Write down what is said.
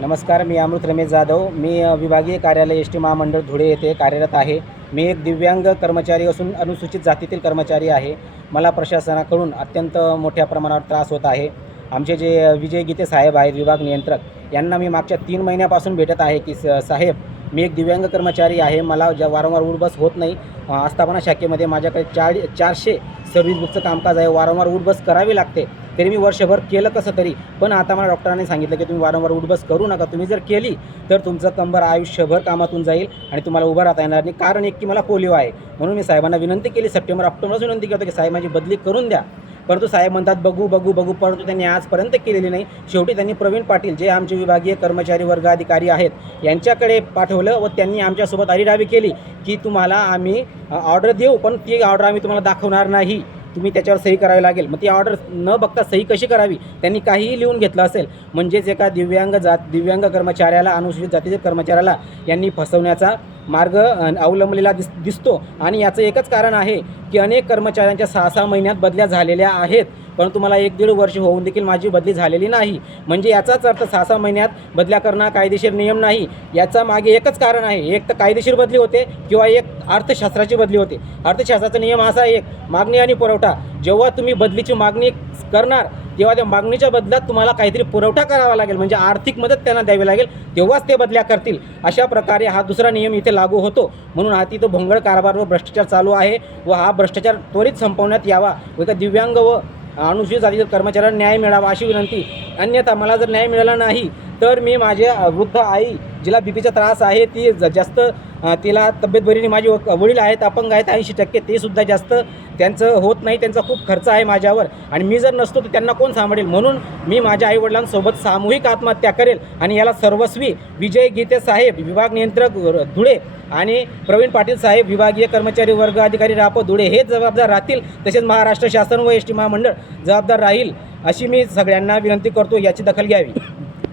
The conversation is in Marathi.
नमस्कार मी अमृत रमेश जाधव. मी विभागीय कार्यालय एस टी महामंडळ धुळे येथे कार्यरत आहे. मी एक दिव्यांग कर्मचारी असून अनुसूचित जातीतील कर्मचारी आहे. मला प्रशासनाकडून अत्यंत मोठ्या प्रमाणावर त्रास होत आहे. आमचे जे विजय गीते साहेब आहेत विभाग नियंत्रक यांना मी मागच्या तीन महिन्यापासून भेटत आहे की स साहेब मी एक दिव्यांग कर्मचारी आहे. मला ज्या वारंवार उठबस होत नाही आस्थापना शाखेमध्ये माझ्याकडे चार चारशे सर्व्हिस बुकचं कामकाज आहे. वारंवार उठबस करावी लागते. तरी मी वर्षभर केलं कसं तरी. पण आता मला डॉक्टरांनी सांगितलं की तुम्ही वारंवार उठबस करू नका. तुम्ही जर केली तर तुमचं कंबर आयुष्यभर कामातून जाईल आणि तुम्हाला उभं राहता येणार नाही. कारण एक की मला पोलिओ आहे. म्हणून मी साहेबांना विनंती केली. सप्टेंबर ऑक्टोबरच विनंती करतो की साहेब माझी बदली करून द्या. परंतु साहेब म्हणतात बघू बघू बघू. परंतु त्यांनी आजपर्यंत केलेली नाही. शेवटी त्यांनी प्रवीण पाटील जे आमचे विभागीय कर्मचारी वर्ग अधिकारी आहेत यांच्याकडे पाठवलं व त्यांनी आमच्यासोबत अरिडावी केली की तुम्हाला आम्ही ऑर्डर देऊ पण ती ऑर्डर आम्ही तुम्हाला दाखवणार नाही. तुम्ही त्याच्यावर सही करावी लागेल. मग ती ऑर्डर न बघता सही कशी करावी? त्यांनी काहीही लिहून घेतलं असेल. म्हणजेच एका दिव्यांग जात दिव्यांग कर्मचाऱ्याला अनुसूचित जातीच्या कर्मचाऱ्याला यांनी फसवण्याचा मार्ग अवलंबलेला दिस दिसतो. आणि याचं एकच कारण आहे की अनेक कर्मचाऱ्यांच्या सहा सहा महिन्यात बदल्या झालेल्या आहेत. परंतु मला एक दीड वर्ष होऊन देखील माझी बदली झालेली नाही. म्हणजे याचाच अर्थ सहा सहा महिन्यात बदल्या करणं कायदेशीर नियम नाही. याचा मागे एकच कारण आहे. एक तर कायदेशीर बदली होते किंवा एक अर्थशास्त्राची बदली होते. अर्थशास्त्राचा नियम असा एक मागणी आणि पुरवठा. जेव्हा तुम्ही बदलीची मागणी करणार तेव्हा त्या मागणीच्या बदल्यात तुम्हाला काहीतरी पुरवठा करावा लागेल. म्हणजे आर्थिक मदत त्यांना द्यावी लागेल तेव्हाच ते बदल्या करतील. अशा प्रकारे हा दुसरा नियम इथे लागू होतो. म्हणून हा तिथं भोंगळ कारभार व भ्रष्टाचार चालू आहे व हा भ्रष्टाचार त्वरित संपवण्यात यावा. व एका दिव्यांग व अनुसूचित जातीच्या कर्मचाऱ्यांना न्याय मिळावा अशी विनंती. अन्यथा मला जर न्याय मिळाला नाही तर मी माझ्या वृद्ध आई जिला बीपीचा त्रास आहे ती ज- जास्त तिला तब्येत बरी माझी व- वडील आहेत अपंग आहेत ऐंशी टक्के. ते सुद्धा जास्त त्यांचं होत नाही त्यांचा खूप खर्च आहे माझ्यावर. आणि मी जर नसतो तर त्यांना कोण सांभाळेल? म्हणून मी माझ्या आईवडिलांसोबत सामूहिक आत्महत्या करेल आणि याला सर्वस्वी विजय गीते साहेब विभाग नियंत्रक धुळे आणि प्रवीण पाटील साहेब विभागीय कर्मचारी वर्ग अधिकारी रापो धुळे हे जबाबदार राहतील. तसेच महाराष्ट्र शासन व एस टी महामंडळ जबाबदार राहील अशी मी सगळ्यांना विनंती करतो. याची दखल घ्यावी.